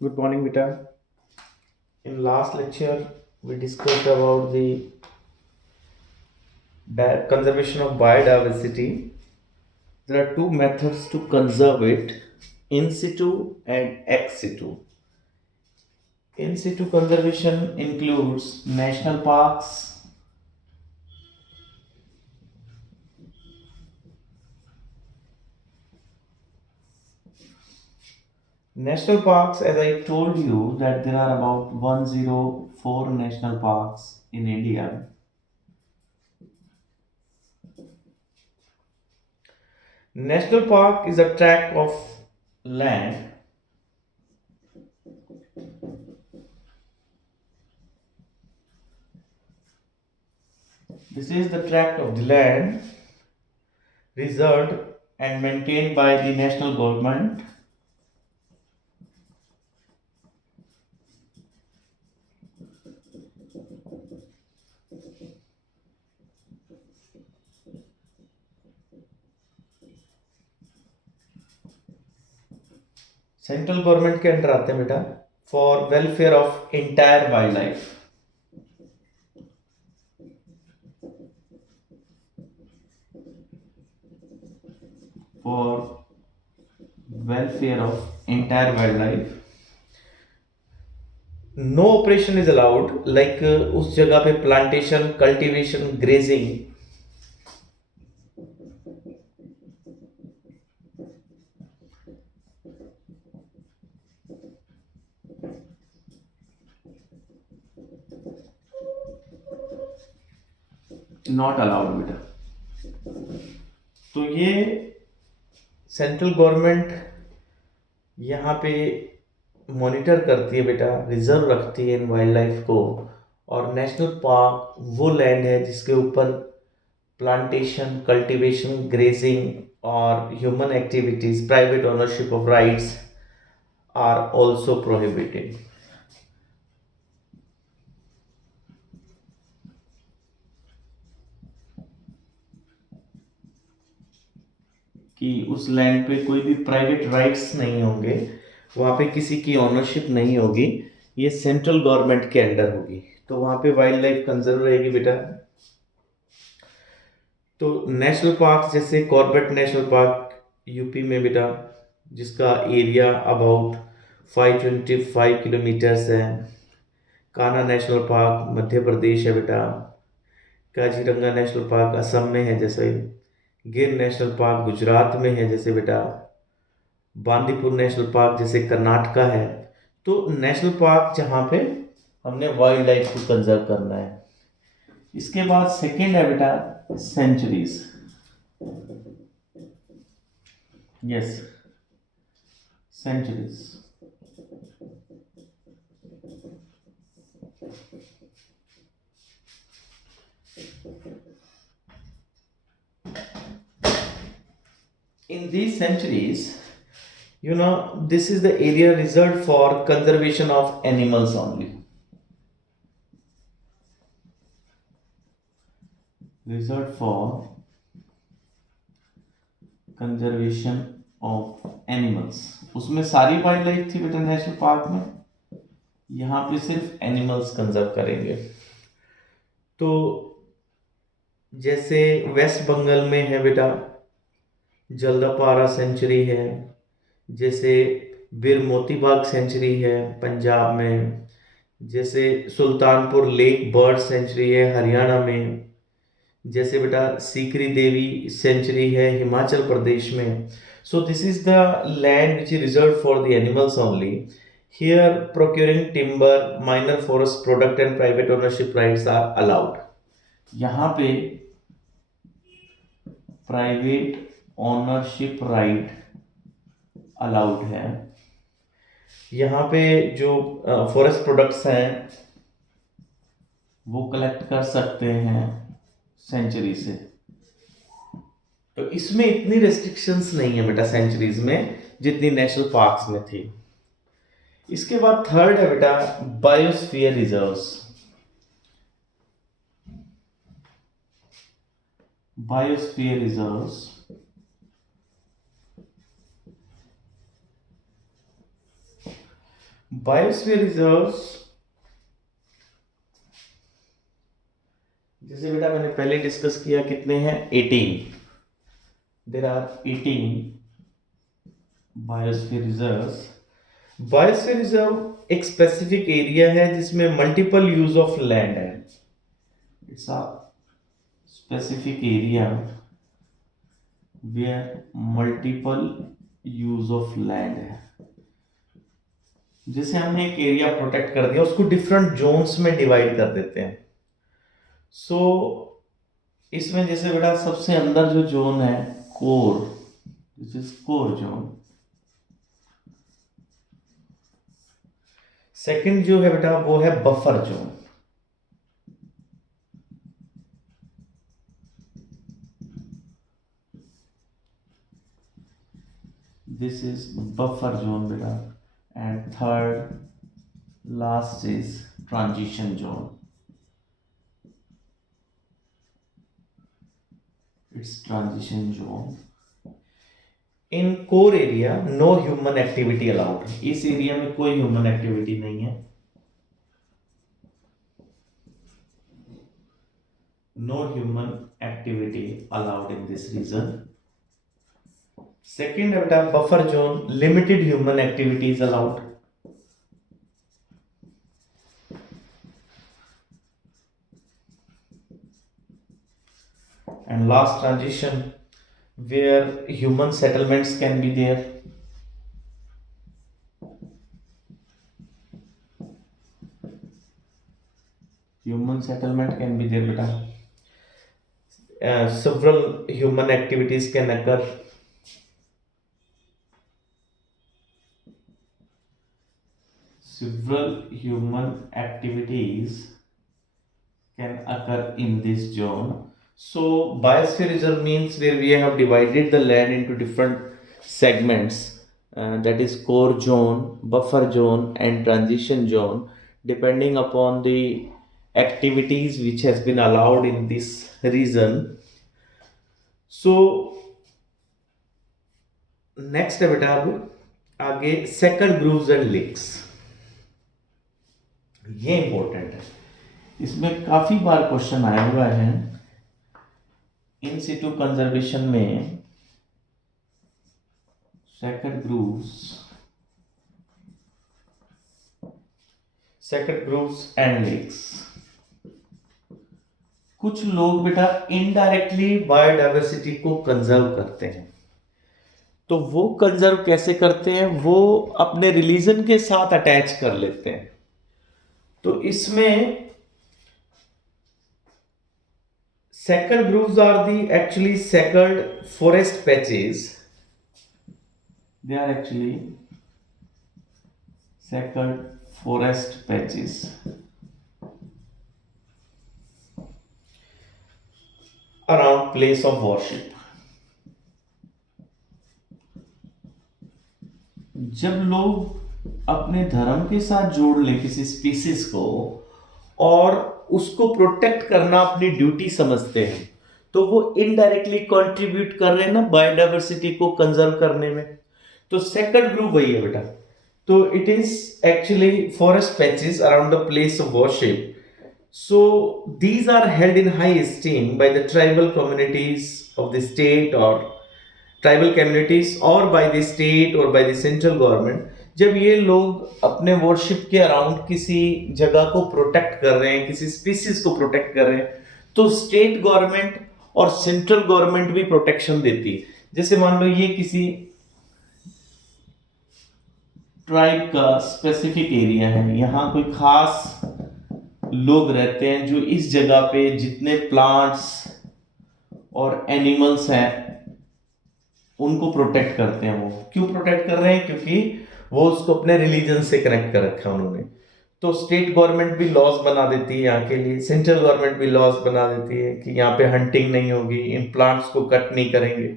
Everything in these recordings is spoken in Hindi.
Good morning, Vita. In last lecture, we discussed about the conservation of biodiversity. There are two methods to conserve it: in situ and ex situ. In situ conservation includes national parks, as I told you, that there are about 104 national parks in India. National park is a tract of land. This is the tract of the land reserved and maintained by the national government. Central government के अंडर आते हैं बेटा, for welfare of entire wild life, for welfare of entire wild life. No operation is allowed, like उस जगह पे plantation, cultivation, grazing not allowed बेटा। तो ये सेंट्रल गवर्नमेंट यहाँ पे मॉनिटर करती है बेटा, रिजर्व रखती है इन वाइल्ड लाइफ को। और नेशनल पार्क वो लैंड है जिसके ऊपर प्लांटेशन, कल्टीवेशन, ग्रेजिंग और human activities, private ownership of rights are also prohibited. कि उस लैंड पे कोई भी प्राइवेट राइट्स नहीं होंगे, वहाँ पे किसी की ओनरशिप नहीं होगी, ये सेंट्रल गवर्नमेंट के अंडर होगी, तो वहाँ पे वाइल्ड लाइफ कंजर्व रहेगी बेटा। तो नेशनल पार्क जैसे कॉर्बेट नेशनल पार्क यूपी में बेटा, जिसका एरिया अबाउट 525 किलोमीटर्स है। कान्हा नेशनल पार्क मध्य प्रदेश है बेटा। काजीरंगा नेशनल पार्क असम में है जैसे। गिर नेशनल पार्क गुजरात में है जैसे बेटा। बांदीपुर नेशनल पार्क जैसे कर्नाटका है। तो नेशनल पार्क जहाँ पे हमने वाइल्ड लाइफ को कंजर्व करना है। इसके बाद सेकेंड है बेटा centuries. Yes, centuries. In these centuries, this is the area reserved for conservation of animals only. Reserved for conservation of animals. उसमें सारी वाइल्ड लाइफ थी बेटा नेशनल पार्क में, यहाँ पे सिर्फ एनिमल्स कंजर्व करेंगे। तो जैसे वेस्ट बंगाल में है बेटा जल्दापारा सेंचुरी है, जैसे बीर मोती बाग सेंचुरी है पंजाब में, जैसे सुल्तानपुर लेक बर्ड सेंचुरी है हरियाणा में, जैसे बेटा सीकरी देवी सेंचुरी है हिमाचल प्रदेश में। So this is the land which is reserve for the animals only. Here procuring timber, minor forest product and private ownership rights are allowed. यहाँ पे प्राइवेट ओनरशिप राइट अलाउड है। यहाँ पे जो फॉरेस्ट प्रोडक्ट्स हैं वो कलेक्ट कर सकते हैं सेंचुरी से। तो इसमें इतनी रेस्ट्रिक्शंस नहीं है बेटा सेंचुरीज में जितनी नेशनल पार्क्स में थी। इसके बाद थर्ड है बेटा biosphere reserves. Biosphere reserves biosphere reserves, जैसे बेटा मैंने पहले डिस्कस किया, कितने हैं? 18। There are 18 biosphere reserves. Biosphere reserve एक स्पेसिफिक एरिया है जिसमें मल्टीपल यूज ऑफ लैंड है। It's a specific area where multiple use of land है। जैसे हमने एक एरिया प्रोटेक्ट कर दिया, उसको डिफरेंट जोन्स में डिवाइड कर देते हैं। सो इसमें जैसे बेटा सबसे अंदर जो जोन है core, this is core zone. Second जो है बेटा वो है buffer zone. This is buffer zone बेटा। And third last is transition zone. It's transition zone. In core area no human activity allowed. इस एरिया में कोई ह्यूमन एक्टिविटी नहीं है। No human activity allowed in this region. Second है बेटा buffer zone, limited human activities allowed. And last transition where human settlements can be there. Human settlement can be there beta. Several human activities can occur. Several human activities can occur in this zone. So biosphere reserve means where we have divided the land into different segments, that is core zone, buffer zone and transition zone, depending upon the activities which has been allowed in this region. So next है बेटा अब आगे सेकंड ग्रूव्स एंड लेक्स। ये इंपॉर्टेंट है, इसमें काफी बार क्वेश्चन आया हुआ है इन सिटू कंजर्वेशन में। Sacred groves and lakes. कुछ लोग बेटा इनडायरेक्टली बायोडायवर्सिटी को कंजर्व करते हैं। तो वो कंजर्व कैसे करते हैं? वो अपने रिलीजन के साथ अटैच कर लेते हैं। तो इसमें sacred groves are the actually sacred forest patches. They are actually sacred forest patches around place of worship. जब लोग अपने धर्म के साथ जोड़ ले किसी स्पीसीज को और उसको प्रोटेक्ट करना अपनी ड्यूटी समझते हैं, तो वो इनडायरेक्टली कंट्रीब्यूट कर रहे हैं ना बायोडायवर्सिटी को कंजर्व करने में। तो सेकंड ग्रुप वही है बेटा। तो it is actually forest patches around the place of worship. So these are held in high esteem by the tribal communities of the state or tribal communities और बाय द स्टेट और बाय द सेंट्रल गवर्नमेंट। जब ये लोग अपने वर्शिप के अराउंड किसी जगह को प्रोटेक्ट कर रहे हैं, किसी स्पीसीज को प्रोटेक्ट कर रहे हैं, तो स्टेट गवर्नमेंट और सेंट्रल गवर्नमेंट भी प्रोटेक्शन देती है। जैसे मान लो ये किसी ट्राइब का स्पेसिफिक एरिया है, यहाँ कोई खास लोग रहते हैं जो इस जगह पे जितने प्लांट्स और एनिमल्स हैं उनको प्रोटेक्ट करते हैं। वो क्यों प्रोटेक्ट कर रहे हैं? क्योंकि वो उसको अपने रिलीजन से कनेक्ट कर रखा है उन्होंने। तो स्टेट गवर्नमेंट भी लॉज बना देती है यहाँ के लिए, सेंट्रल गवर्नमेंट भी लॉज बना देती है कि यहाँ पे हंटिंग नहीं होगी, इन प्लांट्स को कट नहीं करेंगे।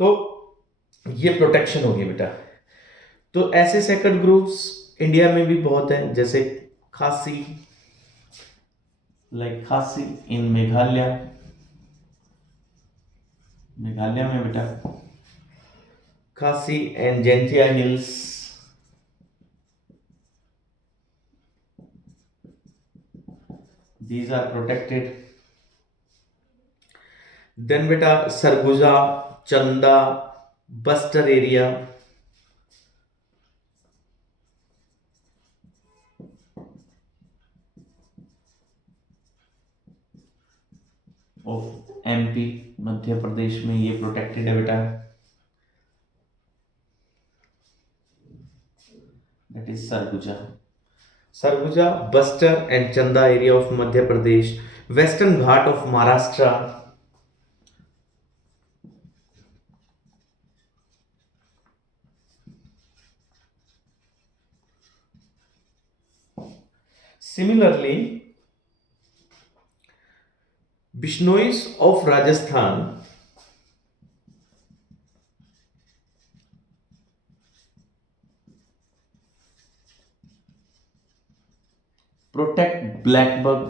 तो ये प्रोटेक्शन होगी बेटा। तो ऐसे सेक्रेड ग्रुप्स इंडिया में भी बहुत हैं, जैसे खासी, लाइक खासी इन मेघालय। मेघालय में बेटा Khasi and Jaintia hills, these are protected. Then बेटा Surguja, Chanda, Bastar area, of MP, Madhya Pradesh में ये प्रोटेक्टेड है बेटा, that is Surguja. Surguja, Bastar and Chanda area of Madhya Pradesh, western Ghat of Maharashtra, similarly Bishnois of Rajasthan, protect black bug,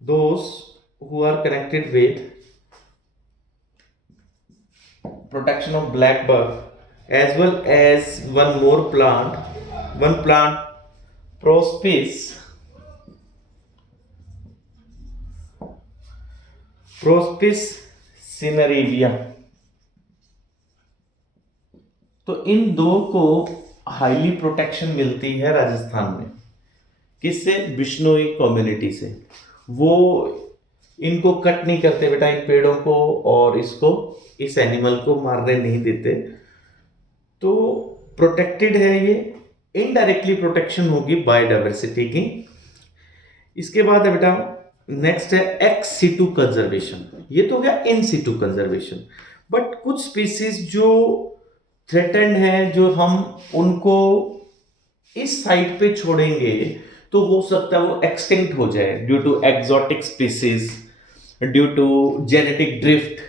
those who are connected with protection of black bug, as well as one more plant, one plant Prospis cinerea. तो इन दो को हाईली प्रोटेक्शन मिलती है राजस्थान में. किससे? बिश्नोई कम्युनिटी से. वो इनको कट नहीं करते बेटा, इन पेड़ों को, और इसको, इस एनिमल को मारने नहीं देते. तो प्रोटेक्टेड है ये. इनडायरेक्टली प्रोटेक्शन होगी बायोडाइवर्सिटी की. इसके बाद है बेटा नेक्स्ट है एक्स सिटू कंजर्वेशन. ये तो हो गया इन सिटू कंजर्वेशन. बट कुछ स्पीसीज जो थ्रेटेंड है, जो हम उनको इस साइट पे छोड़ेंगे तो हो सकता है वो एक्सटिंक्ट हो जाए due to exotic species, due to genetic drift.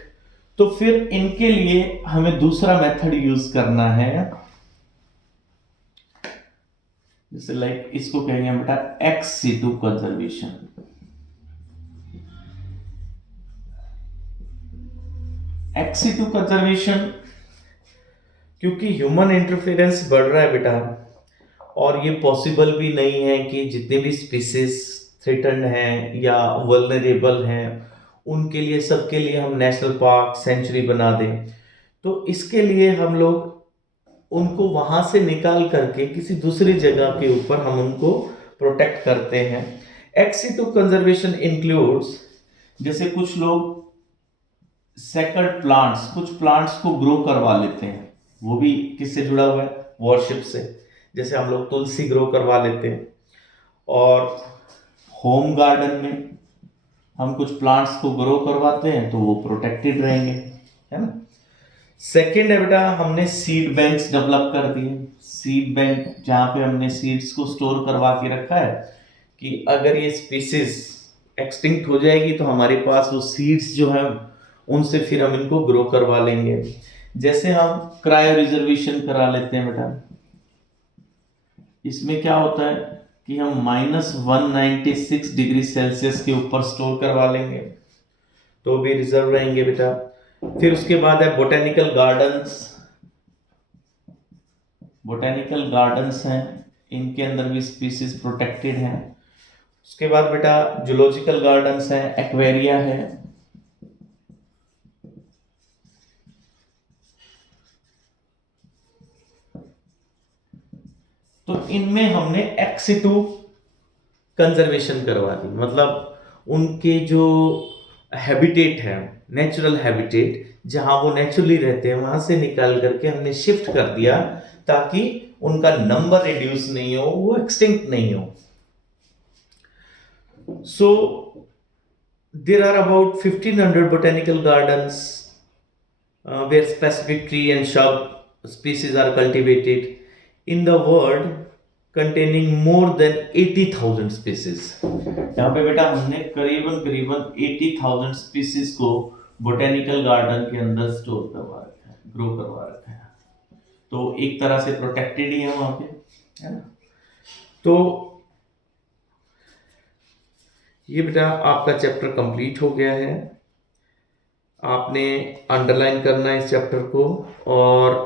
तो फिर इनके लिए हमें दूसरा मेथड यूज करना है, जैसे लाइक इसको कहेंगे बेटा ex situ conservation. Ex situ conservation क्योंकि ह्यूमन इंटरफेरेंस बढ़ रहा है बेटा, और ये पॉसिबल भी नहीं है कि जितने भी स्पीसीज थ्रेटन्ड हैं या वल्नरेबल हैं उनके लिए, सबके लिए हम नेशनल पार्क, सेंचुरी बना दें. तो इसके लिए हम लोग उनको वहां से निकाल करके किसी दूसरी जगह के ऊपर हम उनको प्रोटेक्ट करते हैं. एक्स सिटू कंजर्वेशन इंक्लूड्स, जैसे कुछ लोग सेकंड प्लांट्स, कुछ प्लांट्स को ग्रो करवा लेते हैं. वो भी किससे जुड़ा हुआ है? वर्शिप से. जैसे हम लोग तुलसी ग्रो करवा लेते हैं, और होम गार्डन में हम कुछ प्लांट्स को ग्रो करवाते हैं तो वो प्रोटेक्टेड रहेंगे, है ना. सेकेंड है बेटा हमने सीड बैंक्स डेवलप कर दिए. सीड बैंक जहां पे हमने सीड्स को स्टोर करवा के रखा है कि अगर ये स्पीसीज एक्सटिंक्ट हो जाएगी तो हमारे पास वो सीड्स जो है उनसे फिर हम इनको ग्रो करवा लेंगे. जैसे हम क्रायो रिजर्वेशन करा लेते हैं बेटा. इसमें क्या होता है कि हम -196 डिग्री सेल्सियस के ऊपर स्टोर करवा लेंगे तो भी रिजर्व रहेंगे बेटा. फिर उसके बाद है बोटेनिकल गार्डन्स. बोटेनिकल गार्डन्स हैं, इनके अंदर भी स्पीसीज प्रोटेक्टेड हैं. उसके बाद बेटा जूलॉजिकल गार्डन्स हैं, एक्वेरिया है. तो इनमें हमने एक्स सिटू कंजर्वेशन करवा दी. मतलब उनके जो हैबिटेट है, नेचुरल हैबिटेट, जहां वो नेचुरली रहते हैं वहां से निकाल करके हमने शिफ्ट कर दिया ताकि उनका नंबर रिड्यूस नहीं हो, वो एक्सटिंक्ट नहीं हो. So there are about 1500 botanical gardens where specific tree and shrub species are cultivated in the world, containing more than 80,000 species. यहाँ पे बेटा हमने करीबन 80,000 स्पीसीज को बोटेनिकल गार्डन के अंदर स्टोर करवा रखा है, ग्रो करवा रखा है. तो एक तरह से प्रोटेक्टेड ही है वहां पे, है ना. तो ये बेटा आपका चैप्टर कंप्लीट हो गया है. आपने अंडरलाइन करना है इस चैप्टर को और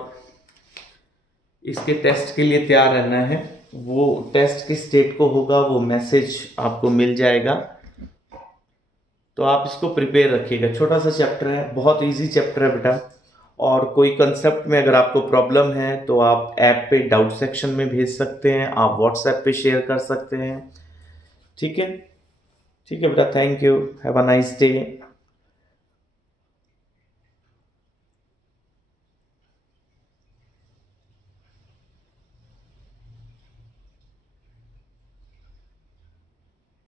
इसके टेस्ट के लिए तैयार रहना है. वो टेस्ट किस डेट को होगा वो मैसेज आपको मिल जाएगा। तो आप इसको प्रिपेयर रखिएगा। छोटा सा चैप्टर है, बहुत इजी चैप्टर है बेटा। और कोई कंसेप्ट में अगर आपको प्रॉब्लम है तो आप ऐप पे डाउट सेक्शन में भेज सकते हैं, आप व्हाट्सएप पे शेयर कर सकते हैं। ठीक है, ठीक है बेटा, thank you, have a nice day.